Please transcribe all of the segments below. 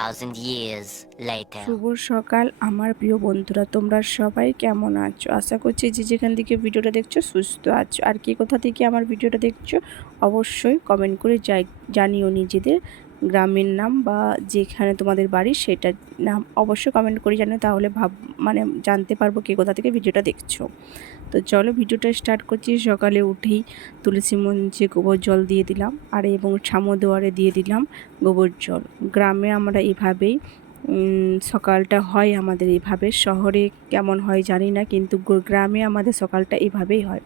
thousand years later. শুভ সকাল, আমার প্রিয় বন্ধুরা, তোমরা সবাই কেমন আছো? আশা করছি যে যেখান থেকে ভিডিওটা দেখছ, সুস্থ আছো। আর কে কোথা থেকে আমার ভিডিওটা দেখছ, অবশ্যই কমেন্ট করে যাই জানিও নিজেদের। গ্রামের নাম বা যেখানে তোমাদের বাড়ি সেটার নাম অবশ্যই কমেন্ট করে জানো তাহলে ভাব মানে জানতে পারব কে কোথা থেকে ভিডিওটা দেখছ। তো চলো ভিডিওটা স্টার্ট করছি, সকালে উঠেই তুলসী মঞ্চে গোবর জল দিয়ে দিলাম আর এবং ছামো দুয়ারে দিয়ে দিলাম গোবর জল। গ্রামে আমরা এভাবেই সকালটা হয় আমাদের এইভাবে শহরে কেমন হয় জানি না, কিন্তু গ্রামে আমাদের সকালটা এভাবেই হয়।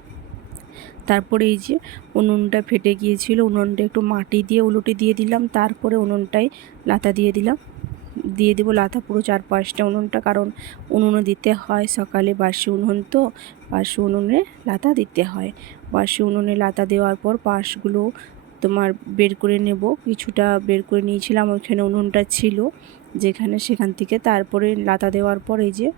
তারপরে এই যে উনুনটা ফেটে গিয়েছিল, উনুনটা একটু মাটি দিয়ে উলুটে দিয়ে দিলাম, তারপরে উনুনটায় লাতা দিয়ে দিলাম। দিয়ে দেবো লাতা পুরো চার পাঁচটা উনুনটা, কারণ উনুনে দিতে হয়, সকালে বাসি উনুন তো, বাসি উনুনে লাতা দিতে হয়। বাসি উনুনে লাতা দেওয়ার পর পাশগুলো তোমার বের করে নেব, কিছুটা বের করে নিয়েছিলাম, ওইখানে উনুনটা ছিল, যেখানে সেখান থেকে তারপরে লাতা দেওয়ার পর এই যে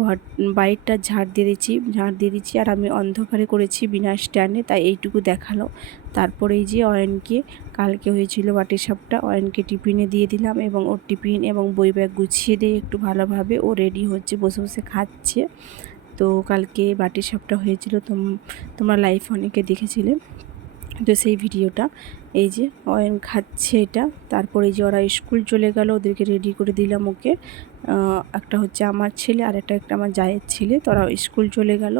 ঘর বাইরটা ঝাড় দিয়ে দিচ্ছি, ঝাড় দিয়ে দিচ্ছি আর আমি অন্ধকারে করেছি বিনা স্ট্যান্ডে, তাই এইটুকু দেখাল। তারপরে এই যে অয়নকে, কালকে হয়েছিল বাটি সাপটা, অয়নকে টিফিনে দিয়ে দিলাম এবং ওর টিফিন এবং বই ব্যাগ গুছিয়ে দিয়ে একটু ভালোভাবে ও রেডি হচ্ছে, বসে বসে খাচ্ছে। তো কালকে বাটি সাপটা হয়েছিল, তোম, তোমরা লাইফ অনেকে দেখেছিলে। তো সেই ভিডিওটা এই যে অয়ন খাচ্ছে এটা। তারপরে যে ওরা স্কুল চলে গেল, ওদেরকে রেডি করে দিলাম ওকে। একটা হচ্ছে আমার ছেলে, আর একটা একটা আমার জায়ের ছেলে। তোরা স্কুল চলে গেল।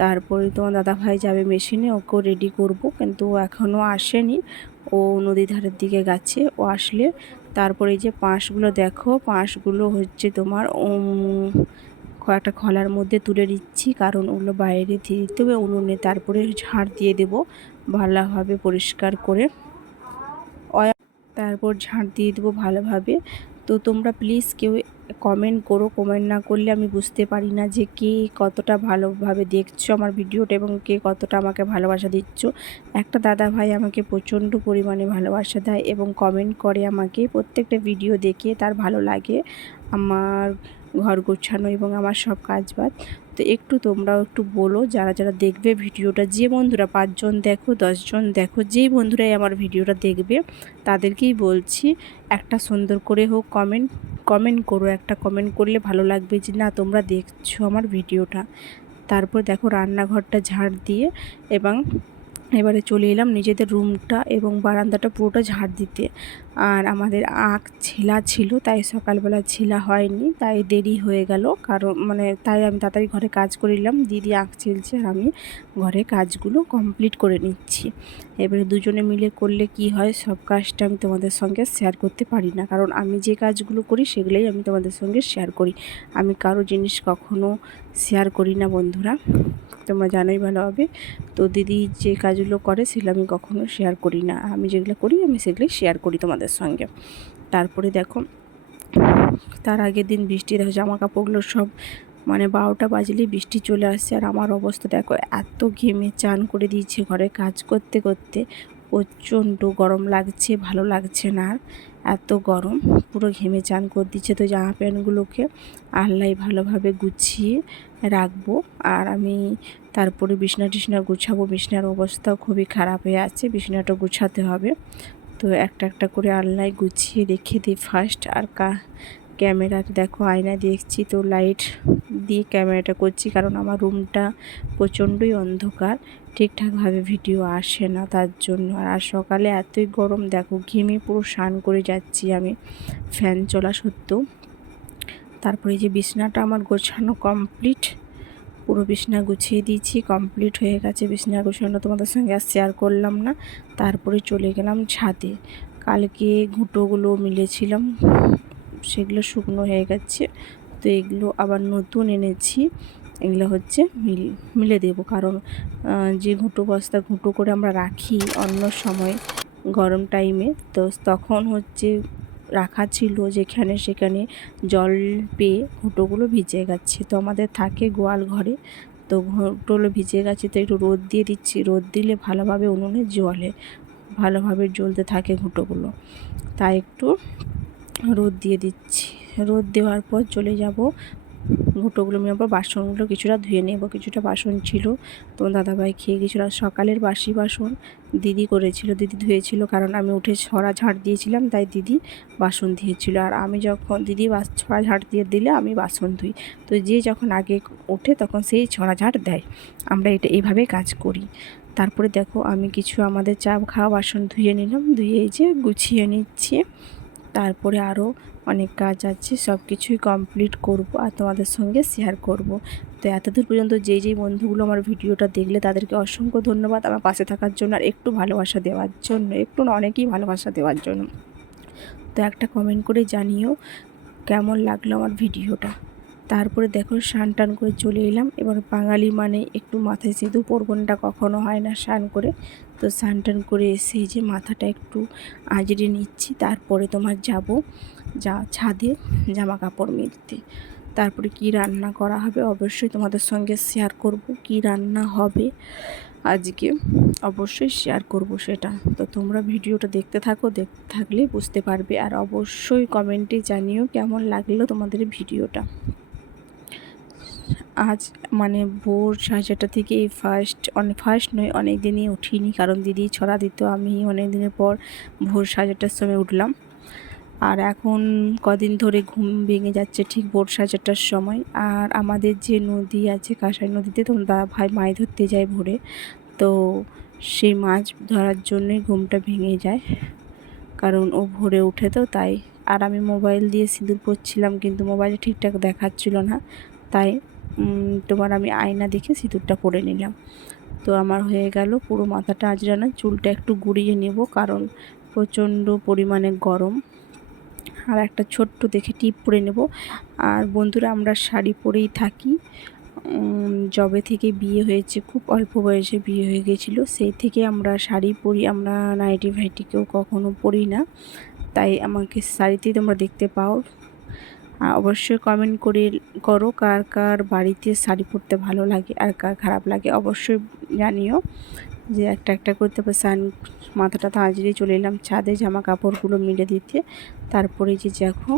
তারপরে তোমার দাদা ভাই যাবে মেশিনে, ওকেও রেডি করব। কিন্তু ও এখনও আসেনি। ও নদী ধারের দিকে গেছে। ও আসলে তারপরে যে পাঁশগুলো দেখো। পাঁশগুলো হচ্ছে তোমার একটা খলার মধ্যে তুলে দিচ্ছি কারণ ওগুলো বাইরে দিয়ে দিতে হবে, উনুনে তারপরে ঝাড় দিয়ে দেবো। ভালোভাবে পরিষ্কার করে। তারপর ঝাঁট দিয়ে দেবো ভালোভাবে। তো তোমরা প্লিজ কেউ কমেন্ট করো কমেন্ট না করলে আমি বুঝতে পারি না যে কে কতটা ভালোভাবে দেখছ আমার ভিডিওটা এবং কে কতটা আমাকে ভালোবাসা দিচ্ছ। একটা দাদা ভাই আমাকে প্রচণ্ড পরিমাণে ভালোবাসা দেয় এবং কমেন্ট করে আমাকে প্রত্যেকটা ভিডিও দেখে তার ভালো লাগে। আমার ঘর গোছানো এবং আমার সব কাজ বাজ তো একটু তোমরাও একটু বলো, যারা যারা দেখবে ভিডিওটা, যে বন্ধুরা পাঁচজন দেখো, দশজন দেখো, যেই বন্ধুরাই আমার ভিডিওটা দেখবে, তাদেরকেই বলছি, একটা সুন্দর করে হোক, কমেন্ট কমেন্ট করো, একটা কমেন্ট করলে ভালো লাগবে যে, না, তোমরা দেখছ আমার ভিডিওটা। তারপর দেখো রান্নাঘরটা ঝাড় দিয়ে এবং এবারে চলে এলাম নিজেদের রুমটা এবং বারান্দাটা পুরোটা ঝাড় দিতে। আর আমাদের আখ ছেলা ছিল, তাই সকালবেলা ছেলা হয়নি, তাই দেরি হয়ে গেল। কারণ মানে তাই আমি তাড়াতাড়ি ঘরে কাজ করিলাম দিদি আখ ছেলছে আর আমি ঘরে কাজগুলো কমপ্লিট করে নিচ্ছি। এবারে দুজনে মিলে করলে কি হয়, সব কাজটা আমি তোমাদের সঙ্গে শেয়ার করতে পারি না। কারণ আমি যে কাজগুলো করি, সেগুলোই আমি তোমাদের সঙ্গে শেয়ার করি। আমি কারও জিনিস কখনো শেয়ার করি না, বন্ধুরা। তোমরা জানোই ভালোভাবে তো দিদি যে কাজগুলো করে সেগুলো আমি কখনো শেয়ার করি না। আমি যেগুলো করি, আমি সেগুলো শেয়ার করি তোমাদের সঙ্গে। তারপরে দেখো, তার আগের দিন বৃষ্টি, দেখো জামা কাপড়গুলো সব মানে বারোটা বাজলেই বৃষ্টি চলে আসছে। আর আমার অবস্থা দেখো, এত ঘেমে চান করে দিয়েছে ঘরে কাজ করতে করতে। প্রচণ্ড গরম লাগছে, ভালো লাগছে না আর। এত গরম, পুরো ঘেমে চান করে দিচ্ছে। তো জামা প্যান্টগুলোকে আল্লাহ ভালোভাবে গুছিয়ে রাখব। আর আমি তারপরে বিছনা টিছনা গুছাবো। বিছনার অবস্থাও খুবই খারাপ হয়ে আছে, বিছনাটা গুছাতে হবে। তো একটা একটা করে আলনায় গুছিয়ে রেখে দিই ফার্স্ট আর কা ক্যামেরাতে দেখো আয়না দেখছি তো লাইট দিয়ে ক্যামেরাটা করছি কারণ আমার রুমটা প্রচণ্ডই অন্ধকার। ঠিকঠাকভাবে ভিডিও আসে না তার জন্য। আর সকালে এতই গরম, দেখো ঘেমে পুরো স্নান করে যাচ্ছি আমি ফ্যান চলা সত্ত্বেও। তারপরে যে বিছনাটা আমার গোছানো কমপ্লিট, পুরো বিছনা গুছিয়ে দিয়েছি, কমপ্লিট হয়ে গেছে বিছনা গোছানো, তোমাদের সঙ্গে আর শেয়ার করলাম না। তারপরে চলে গেলাম ছাদে। কালকে ঘুঁটোগুলো মিলেছিলাম। সেগুলো শুকনো হয়ে গেছে। তো এগুলো আবার নতুন এনেছি। এগুলো হচ্ছে মিল, মিলে দেবো। কারণ যে ঘুঁটো বস্তা ঘুঁটো করে আমরা রাখি অন্য সময় গরম টাইমে তো তখন হচ্ছে রাখা ছিল যেখানে সেখানে জল পেয়ে ঘুঁটোগুলো ভিজে গেছে। তো আমাদের থাকে গোয়াল ঘরে, তো ঘুঁটোগুলো ভিজে গেছে, তো একটু রোদ দিয়ে দিচ্ছি। রোদ দিলে ভালোভাবে উনুনে জলে ভালোভাবে জ্বলতে থাকে ঘুঁটোগুলো। তাই একটু রোদ দিয়ে দিচ্ছি। রোদ দেওয়ার পর চলে যাব। ঘুটোগুলো নেওয়ার পর বাসনগুলো কিছুটা ধুয়ে নেব, কিছুটা বাসন ছিল। তোমার দাদাভাই খেয়ে আর সকালের বাসি বাসন দিদি করেছিল, দিদি ধুয়েছিল কারণ আমি উঠে ছড়া ঝাড় দিয়েছিলাম, তাই দিদি বাসন দিয়েছিল আর আমি যখন, দিদি ছড়া ঝাড় দিয়ে দিলে আমি বাসন ধুই। তো যে যখন আগে ওঠে তখন সেই ছড়া ঝাড় দেয়। আমরা এটা এইভাবে কাজ করি। তারপরে দেখো আমি কিছু আমাদের চা, খাওয়া, বাসন ধুয়ে নিলাম, ধুয়ে যে গুছিয়ে নিচ্ছি। তারপরে আরও অনেক কাজ আছে সব কিছুই কমপ্লিট করব আর তোমাদের সঙ্গে শেয়ার করব। তো এতদূর পর্যন্ত যেই যেই বন্ধুগুলো আমার ভিডিওটা দেখলে তাদেরকে অসংখ্য ধন্যবাদ আমার পাশে থাকার জন্য আর একটু ভালোবাসা দেওয়ার জন্য, একটু না অনেকই ভালোবাসা দেওয়ার জন্য। তো একটা কমেন্ট করে জানিও কেমন লাগল আমার ভিডিওটা। তারপরে দেখো স্নান টান করে চলে এলাম। এবার বাঙালি মানে একটু মাথায় সিঁদুর পরবনটা কখনো হয় না স্নান করে। তো স্নান টান করে এসে যে মাথাটা একটু আজড়ে নিচ্ছি। তারপরে তোমার যাব যা ছাদে জামা কাপড় মেলতে। তারপরে কি রান্না করা হবে অবশ্যই তোমাদের সঙ্গে শেয়ার করব। কি রান্না হবে আজকে অবশ্যই শেয়ার করব সেটা। তো তোমরা ভিডিওটা দেখতে থাকো, দেখতে থাকলে বুঝতে পারবে। আর অবশ্যই কমেন্টে জানিও কেমন লাগল তোমাদের ভিডিওটা। আজ মানে ভোর সাড়ে চারটা থেকে ফার্স্ট অনেক ফার্স্ট নয়, অনেক দিনই উঠিনি। কারণ দিদি ছড়া দিত, আমি অনেক দিনের পর ভোর সাড়ে চারটার সময় উঠলাম। আর এখন কদিন ধরে ঘুম ভেঙে যাচ্ছে ঠিক ভোর সাড়ে চারটার সময়। আর আমাদের যে নদী আছে কাঁসাই নদীতে, তো দাদা ভাই মাছ ধরতে যায় ভোরে। তো সেই মাছ ধরার জন্যই ঘুমটা ভেঙে যায়। কারণ ও ভোরে উঠে তো, তাই। আর আমি মোবাইল দিয়ে সিঁদুর পরছিলাম, কিন্তু মোবাইলে ঠিকঠাক দেখাচ্ছিল না। তাই তোমার আমি আয়না দেখে সিঁদুরটা পরে নিলাম। তো আমার হয়ে গেল পুরো মাথাটা আজরানো চুলটা একটু গুড়িয়ে নেব কারণ প্রচণ্ড পরিমাণে গরম। আর একটা ছোট্ট দেখে টিপ পরে নেব। আর বন্ধুরা, আমরা শাড়ি পরেই থাকি। জবে থেকে বিয়ে হয়েছে, খুব অল্প বয়সে বিয়ে হয়ে গেছিল, সেই থেকে আমরা শাড়ি পরি, আমরা নাইটি ভাইটি কেউ কখনো পরি না। তাই আমাকে শাড়িতেই তোমরা দেখতে পাও। অবশ্যই কমেন্ট করে, করো কার কার বাড়িতে শাড়ি পরতে ভালো লাগে আর কার খারাপ লাগে। অবশ্যই জানিও যে একটা একটা করতে সান মাথাটা তাঁজড়িয়ে চলে এলাম ছাদে জামা কাপড়গুলো মিলে দিতে। তারপরে যে দেখো,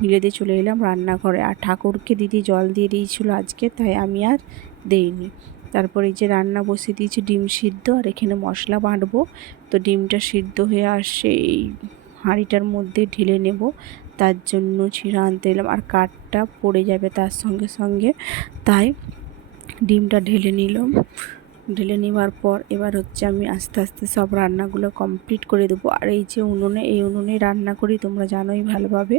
মিলে দিয়ে চলে এলাম রান্নাঘরে। আর ঠাকুরকে দিদি জল দিয়ে দিয়েছিল আজকে, তাই আমি আর দেইনি। তারপরে যে রান্না বসিয়ে দিয়েছি, ডিম সিদ্ধ আর এখানে মশলা বাঁটবো। তো ডিমটা সিদ্ধ হয়ে আসে এই হাঁড়িটার মধ্যে ঢেলে নেব। তার জন্য ছিঁড়া আনতে এলাম। আর কাঠটা পড়ে যাবে তার সঙ্গে সঙ্গে। তাই ডিমটা ঢেলে নিলাম। ঢেলে নেওয়ার পর এবার হচ্ছে আমি আস্তে আস্তে সব রান্নাগুলো কমপ্লিট করে দেবো। আর এই যে উনুনে, এই উনুনে রান্না করি, তোমরা জানোই ভালোভাবে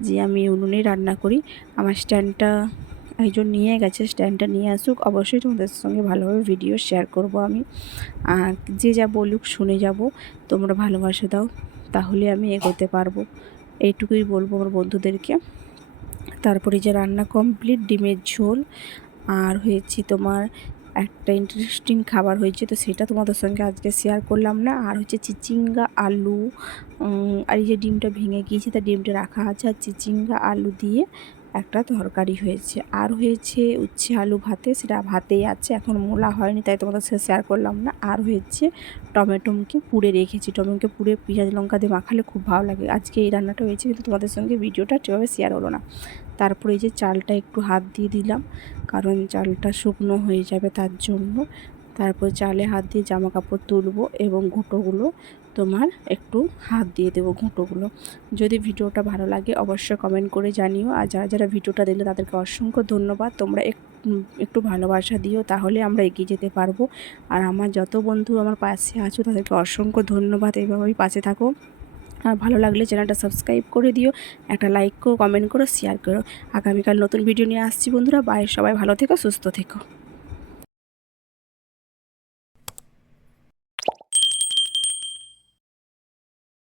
যে আমি উনুনেই রান্না করি। আমার স্ট্যান্ডটা একজন নিয়ে গেছে স্ট্যান্ডটা নিয়ে আসুক। অবশ্যই তোমাদের সঙ্গে ভালোভাবে ভিডিও শেয়ার করব আমি। যে যা বলুক শুনে যাব। তোমরা ভালোবাসা দাও, তাহলে আমি এগোতে পারব। এইটুকুই বলব আমার বন্ধুদেরকে। তারপরে যে রান্না কমপ্লিট ডিমের ঝোল আর হয়েছে তোমার একটা ইন্টারেস্টিং খাবার হয়েছে, তো সেটা তোমাদের সঙ্গে আজকে শেয়ার করলাম না। আর হচ্ছে চিচিঙ্গা আলু আর এই যে ডিমটা ভেঙে গিয়েছে, তা ডিমটা রাখা আছে। আর চিচিঙ্গা আলু দিয়ে একটা তরকারি হয়েছে। আর হয়েছে উচ্ছে আলু ভাতে, সেটা ভাতেই আছে, এখন মোলা হয়নি, তাই তোমাদের সাথে শেয়ার করলাম না। আর হয়েছে টমেটোমকে পুড়ে রেখেছি। টমেটোকে পুড়ে পেঁয়াজ লঙ্কা দিয়ে মাখালে খুব ভালো লাগে। আজকে এই রান্নাটা হয়েছে, কিন্তু তোমাদের সঙ্গে ভিডিওটা সেভাবে শেয়ার হলো না। তারপরে এই যে চালটা একটু হাত দিয়ে দিলাম, কারণ চালটা শুকনো হয়ে যাবে তার জন্য। তারপর চালে হাত দিয়ে জামা কাপড় তুলবো এবং ঘুঁটোগুলো তোমার একটু হাত দিয়ে দেবো, ঘুঁটোগুলো। যদি ভিডিওটা ভালো লাগে অবশ্যই কমেন্ট করে জানিও। আর যারা যারা ভিডিওটা দিলে তাদেরকে অসংখ্য ধন্যবাদ। তোমরা একটু ভালোবাসা দিও, তাহলে আমরা এগিয়ে যেতে পারব। আর আমার যত বন্ধু আমার পাশে আছো, তাদেরকে অসংখ্য ধন্যবাদ। এইভাবেই পাশে থাকো। আর ভালো লাগলে চ্যানেলটা সাবস্ক্রাইব করে দিও, একটা লাইক করো কমেন্ট করো শেয়ার করো। আগামীকাল নতুন ভিডিও নিয়ে আসছি বন্ধুরা। বাইরে সবাই ভালো থেকো, সুস্থ থেকো।